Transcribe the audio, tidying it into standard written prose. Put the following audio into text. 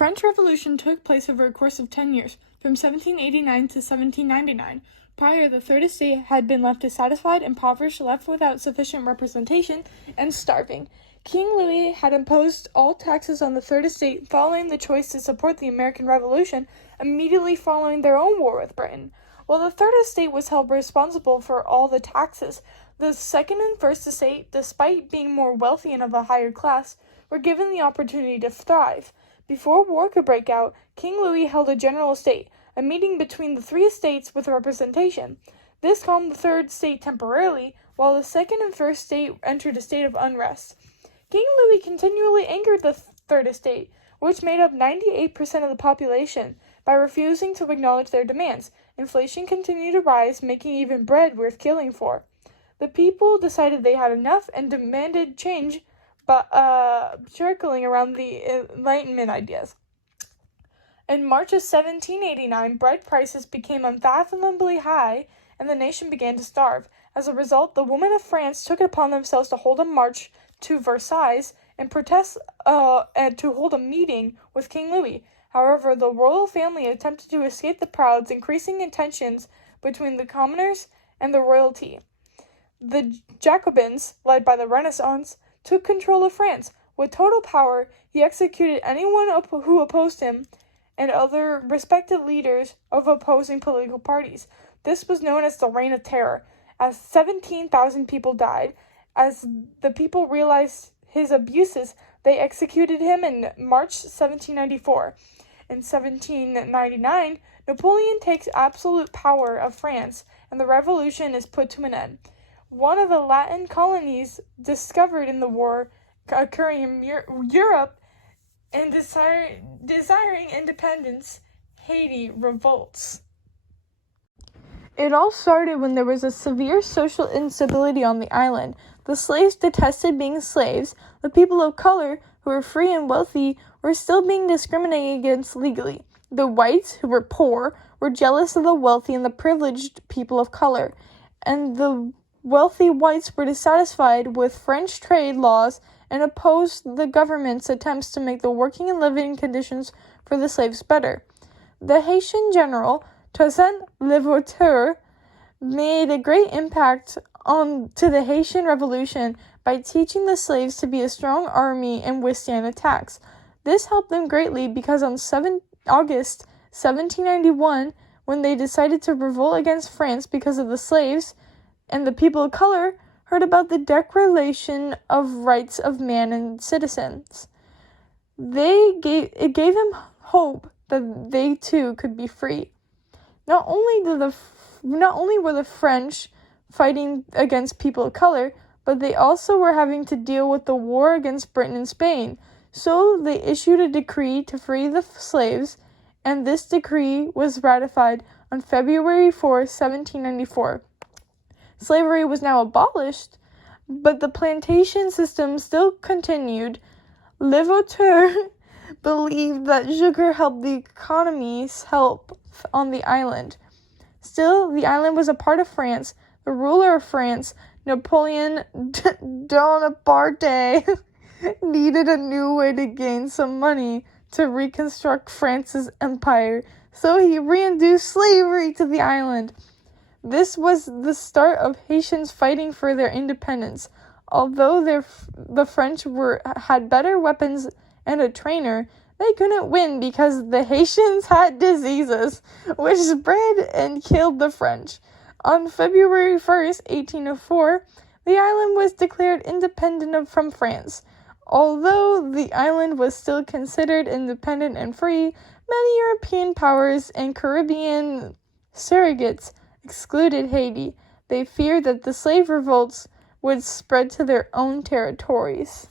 French Revolution took place over a course of 10 years, from 1789 to 1799. Prior, the Third Estate had been left dissatisfied, impoverished, left without sufficient representation, and starving. King Louis had imposed all taxes on the Third Estate following the choice to support the American Revolution immediately following their own war with Britain. While the Third Estate was held responsible for all the taxes, the Second and First Estate, despite being more wealthy and of a higher class, were given the opportunity to thrive. Before war could break out, King Louis held a general estate, a meeting between the three estates with representation. This calmed the Third Estate temporarily, while the Second and First Estate entered a state of unrest. King Louis continually angered the Third Estate, which made up 98% of the population, by refusing to acknowledge their demands. Inflation continued to rise, making even bread worth killing for. The people decided they had enough and demanded change, but circling around the Enlightenment ideas. In March of 1789, bread prices became unfathomably high, and the nation began to starve. As a result, the women of France took it upon themselves to hold a march to Versailles and protest and to hold a meeting with King Louis. However, the royal family attempted to escape the crowds, increasing tensions between the commoners and the royalty. The Jacobins, led by the Renaissance, took control of France. With total power, he executed anyone who opposed him and other respected leaders of opposing political parties. This was known as the Reign of Terror, as 17,000 people died. As the people realized his abuses, they executed him in March 1794. In 1799, Napoleon takes absolute power of France, and the revolution is put to an end. One of the Latin colonies discovered in the war occurring in Europe and desiring independence, Haiti revolts. It all started when there was a severe social instability on the island. The slaves detested being slaves. The people of color, who were free and wealthy, were still being discriminated against legally. The whites, who were poor, were jealous of the wealthy and the privileged people of color, and the wealthy whites were dissatisfied with French trade laws and opposed the government's attempts to make the working and living conditions for the slaves better. The Haitian general, Toussaint Louverture, made a great impact to the Haitian Revolution by teaching the slaves to be a strong army and withstand attacks. This helped them greatly because on August 1791, when they decided to revolt against France because of the slaves, and the people of color heard about the Declaration of Rights of Man and Citizens. It gave them hope that they too could be free. Not only were the French fighting against people of color, but they also were having to deal with the war against Britain and Spain. So they issued a decree to free the slaves, and this decree was ratified on February 4, 1794. Slavery was now abolished, but the plantation system still continued. Louverture believed that sugar helped the economy's health on the island. Still, the island was a part of France. The ruler of France, Napoleon Bonaparte, needed a new way to gain some money to reconstruct France's empire, so he reintroduced slavery to the island. This was the start of Haitians fighting for their independence. Although the French had better weapons and a trainer, they couldn't win because the Haitians had diseases, which spread and killed the French. On February 1st, 1804, the island was declared independent from France. Although the island was still considered independent and free, many European powers and Caribbean surrogates excluded Haiti. They feared that the slave revolts would spread to their own territories.